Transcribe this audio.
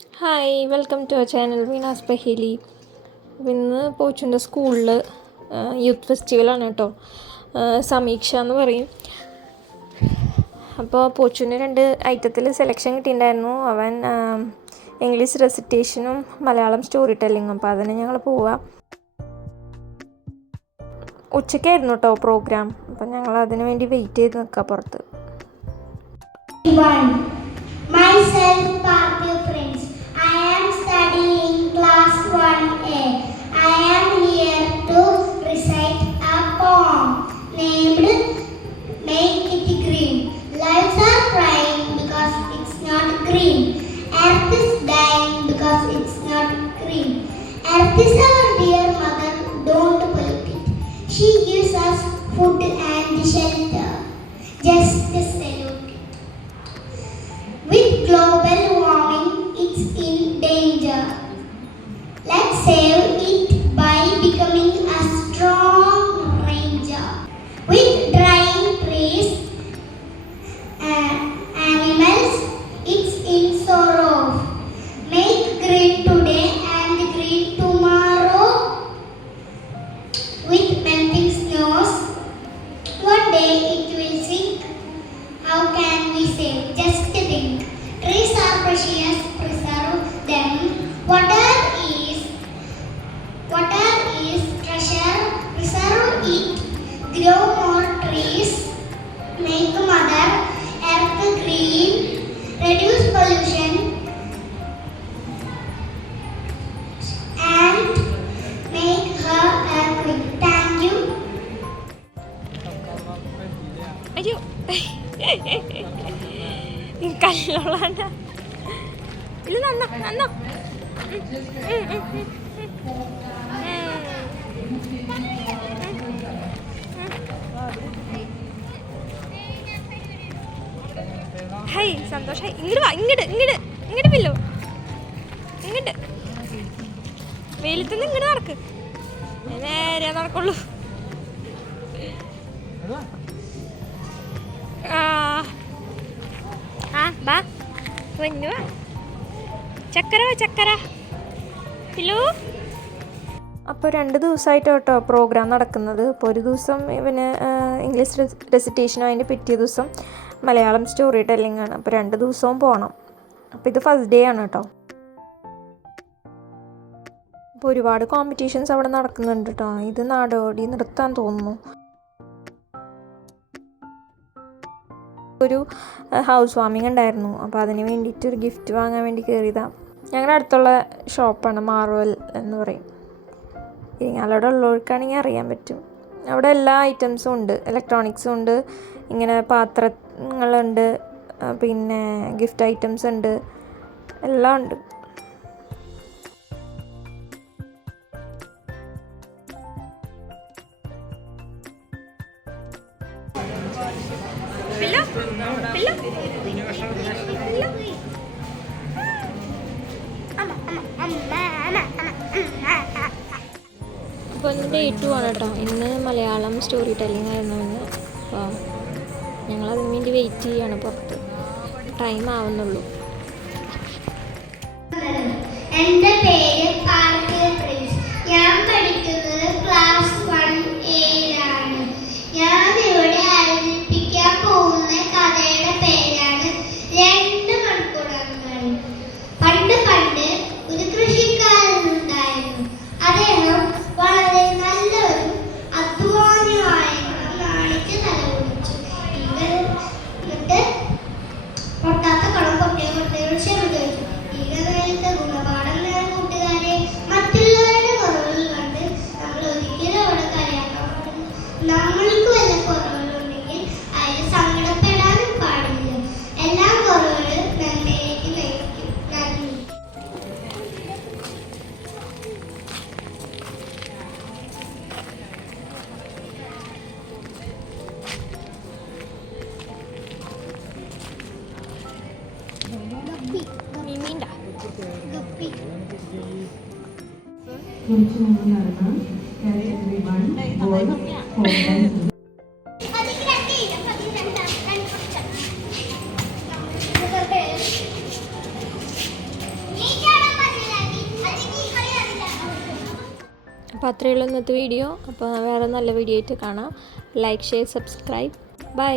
Hi welcome to our channel Veena's അപ്പോൾ ഇന്ന് പോച്ചുന്റെ സ്കൂളിൽ യൂത്ത് ഫെസ്റ്റിവലാണ് കേട്ടോ. സമീക്ഷ എന്ന് പറയും. അപ്പോൾ പോച്ചുവിന് രണ്ട് ഐറ്റത്തിൽ സെലക്ഷൻ കിട്ടിയിട്ടുണ്ടായിരുന്നു. അവൻ ഇംഗ്ലീഷ് റെസിറ്റേഷനും മലയാളം സ്റ്റോറി ടെല്ലിങ്ങും അപ്പോൾ അതിന് ഞങ്ങൾ പോവാം. ഉച്ചയ്ക്കായിരുന്നു കേട്ടോ പ്രോഗ്രാം അപ്പം ഞങ്ങൾ അതിനു വേണ്ടി വെയിറ്റ് ചെയ്ത് നിൽക്കുക പുറത്ത്. Myself, our dear mother, don't pollute it. She gives us food and shelter. Just salute it. With global warming, it's in danger. Let's save it by becoming a strong ranger. With കല്ലോളാണ്ട ഇല്ല നന്ന നന്ന. High സന്തോഷായി ഇങ്ങോട്ട് വാ ഇങ്ങോട്ട് ഇങ്ങോട്ട് ഇങ്ങോട്ട് pillow. ഇങ്ങോട്ട് വെയിലത്തുനിന്ന് ഇങ്ങോട്ട് നടക്ക്. നേരെ നടക്കുള്ളൂ. ആ ബാ. വന്നു ചക്കര ചക്കര. ഹലോ. അപ്പോൾ രണ്ട് ദിവസമായിട്ട് കേട്ടോ പ്രോഗ്രാം നടക്കുന്നത്. അപ്പോൾ ഒരു ദിവസം ഇവന് ഇംഗ്ലീഷ് റെസിറ്റേഷനും അതിന്റെ പിറ്റേ ദിവസം മലയാളം സ്റ്റോറി ടെല്ലിംഗ് ആണ്. അപ്പോൾ രണ്ട് ദിവസവും പോകണം അപ്പോൾ ഇത് ഫസ്റ്റ് ഡേ ആണ് കേട്ടോ അപ്പോൾ ഒരുപാട് കോമ്പറ്റീഷൻസ് അവിടെ നടക്കുന്നുണ്ട് കേട്ടോ ഇത് നാടോടി നൃത്താൻ തോന്നുന്നു. ഒരു ഹൗസ് വാമിംഗ് ഉണ്ടായിരുന്നു. അപ്പോൾ അതിന് വേണ്ടിയിട്ട് ഒരു ഗിഫ്റ്റ് വാങ്ങാൻ വേണ്ടി കയറിയതാണ് ഞങ്ങളുടെ അടുത്തുള്ള ഷോപ്പാണ് മാർവൽ എന്ന് പറയും. ഇരിങ്ങാലോടെ ഉള്ളവർക്കാണെങ്കിൽ അറിയാൻ പറ്റും. അവിടെ എല്ലാ ഐറ്റംസും ഉണ്ട്. ഇലക്ട്രോണിക്സും ഉണ്ട്. ഇങ്ങനെ പാത്രങ്ങളുണ്ട് പിന്നെ ഗിഫ്റ്റ് ഐറ്റംസ് ഉണ്ട്. എല്ലാം ഉണ്ട്. Pillow pillow. അപ്പോൾ ഇന്ന് ഡേ ടു കേട്ടോ. ഇന്ന് മലയാളം സ്റ്റോറി ടെല്ലിംഗ് ആയിരുന്നു ഇന്ന്. അപ്പോൾ ഞങ്ങളതിന് വേണ്ടി വെയിറ്റ് ചെയ്യാണ് പുറത്ത്. ടൈം ആവുന്നുള്ളൂ. അപ്പോൾ അത്രയേ ഉള്ളൂ ഇന്നത്തെ വീഡിയോ അപ്പോൾ വേറെ നല്ല വീഡിയോ ആയിട്ട് കാണാം. Like share subscribe bye